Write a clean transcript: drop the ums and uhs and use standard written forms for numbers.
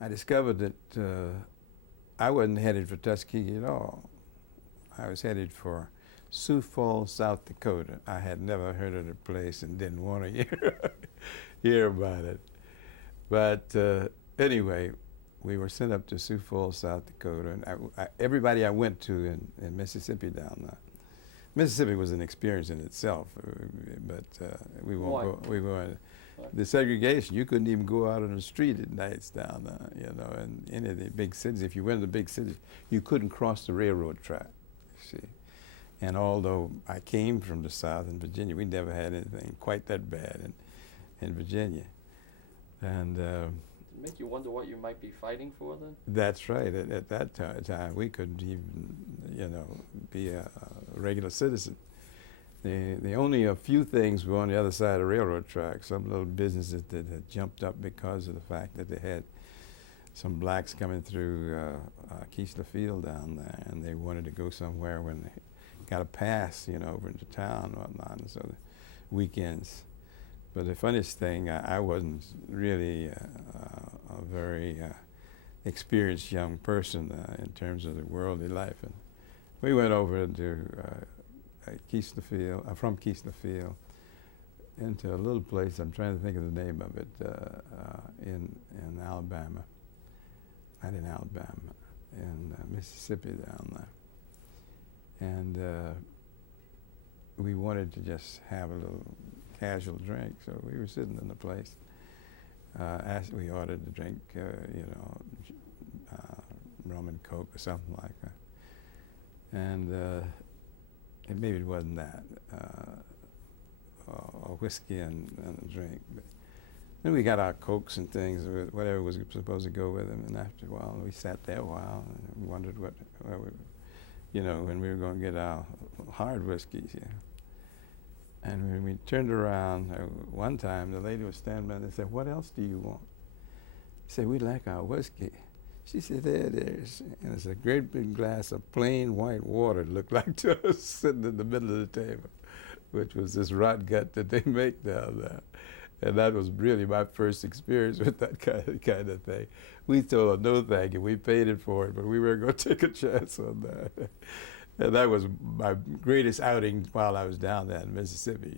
I discovered that I wasn't headed for Tuskegee at all. I was headed for Sioux Falls, South Dakota. I had never heard of the place and didn't want to hear about it. But anyway, we were sent up to Sioux Falls, South Dakota, and everybody I went to in Mississippi down there. Mississippi was an experience in itself, but we won't go. We were the segregation. You couldn't even go out on the street at nights down there, you know. And any of the big cities, if you went to the big cities, you couldn't cross the railroad track. You see, and although I came from the South in Virginia, we never had anything quite that bad in Virginia, and. Did it make you wonder what you might be fighting for then? That's right. At that time, we couldn't even, you know, be a regular citizen. The only a few things were on the other side of the railroad track. Some little businesses that had jumped up because of the fact that they had some blacks coming through Keesler Field down there, and they wanted to go somewhere when they got a pass, you know, over into town and whatnot. And so the weekends. But the funniest thing, I wasn't really a very experienced young person in terms of the worldly life. And we went over to Keesler Field, from Keesler Field, into a little place, I'm trying to think of the name of it, in Alabama. Not in Alabama, in Mississippi down there. And we wanted to just have a little casual drink, so we were sitting in the place. We ordered the drink, you know, rum and Coke or something like that. And maybe it wasn't that, or whiskey and a drink. But then we got our Cokes and things, whatever was supposed to go with them. And after a while, we sat there a while and wondered you know, when we were going to get our hard whiskeys. Yeah. And when we turned around, one time the lady was standing by and said, "What else do you want?" I said, "We'd like our whiskey." She said, "There it is." And it's a great big glass of plain white water, it looked like to us, sitting in the middle of the table, which was this rot gut that they make down there. And that was really my first experience with that kind of thing. We told her no thank you. We paid it for it, but we weren't going to take a chance on that. And that was my greatest outing while I was down there in Mississippi.